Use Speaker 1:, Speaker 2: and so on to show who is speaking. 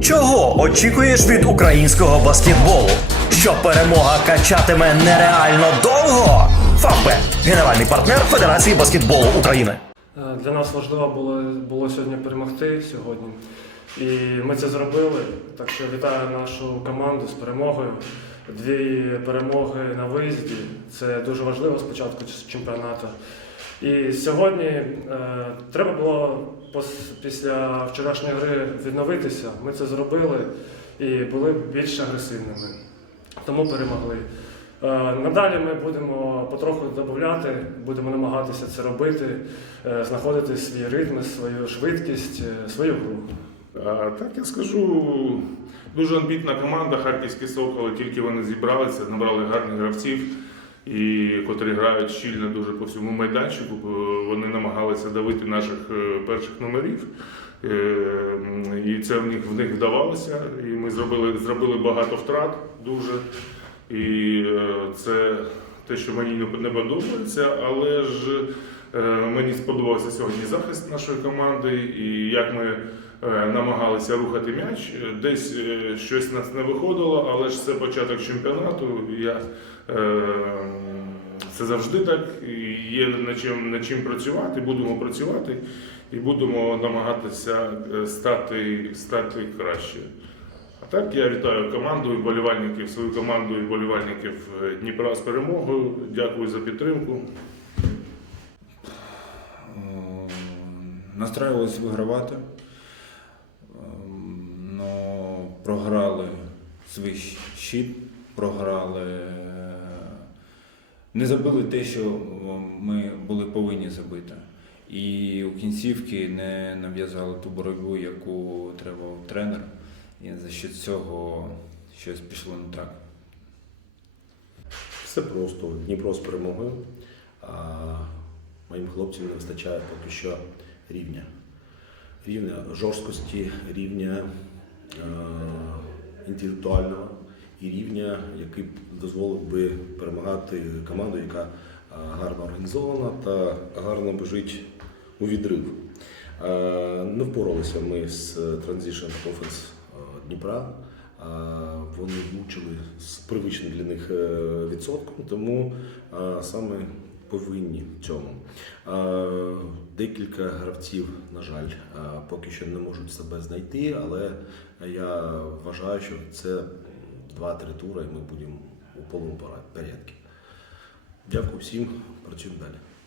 Speaker 1: Чого очікуєш від українського баскетболу? Що перемога качатиме нереально довго? ФАПЕ – генеральний партнер Федерації баскетболу України.
Speaker 2: Е, Для нас важливо було, було сьогодні перемогти сьогодні. І ми це зробили. Так що вітаю нашу команду з перемогою. Дві перемоги на виїзді. Це дуже важливо спочатку чемпіонату. І сьогодні е, треба було після вчорашньої гри відновитися. Ми це зробили і були більш агресивними. Тому перемогли. Е, Надалі ми будемо потроху додати, будемо намагатися це робити, е, знаходити свій ритм, свою швидкість, е, свою гру.
Speaker 3: Так я скажу, дуже амбітна команда Харківські Соколи, тільки вони зібралися, набрали гарних гравців, і котрі грають щільно дуже по всьому майданчику. Вони намагалися давити наших е, перших номерів. Е, І це в них в них вдавалося. І ми зробили, зробили багато втрат дуже. І е, це те, що мені не- подобається, але ж е, мені сподобався сьогодні захист нашої команди, і як ми е, намагалися рухати м'яч. Десь е, щось нас не виходило, але ж це початок чемпіонату. Я, це завжди так. Є над чим, над чим працювати, будемо працювати і будемо намагатися стати, стати краще. Так я вітаю команду і вболівальників, свою команду і вболівальників е, Дніпра з перемогою. Дякую за підтримку.
Speaker 4: Е, Настраивалось вигравати, але програли свій щит, програли, е, не забили те, що ми були повинні забити. І у кінцівки не нав'язали ту боротьбу, яку требував тренер. І за що цього щось пішло не так.
Speaker 5: Все просто. Дніпро з перемогою. Моїм хлопцям не вистачає поки що рівня. Рівня жорсткості, рівня е, інтелектуального і рівня, який дозволив би перемагати команду, яка е, гарно організована та гарно біжить у відрив. Е, Не впоралися ми з Transition Offense Дніпра. Вони влучили з привичним для них е, відсотком, тому саме повинні в цьому. Декілька гравців, на жаль, поки що не можуть себе знайти, але я вважаю, що це два-три тури, і ми будемо у повному порядку. Дякую всім, працюємо далі.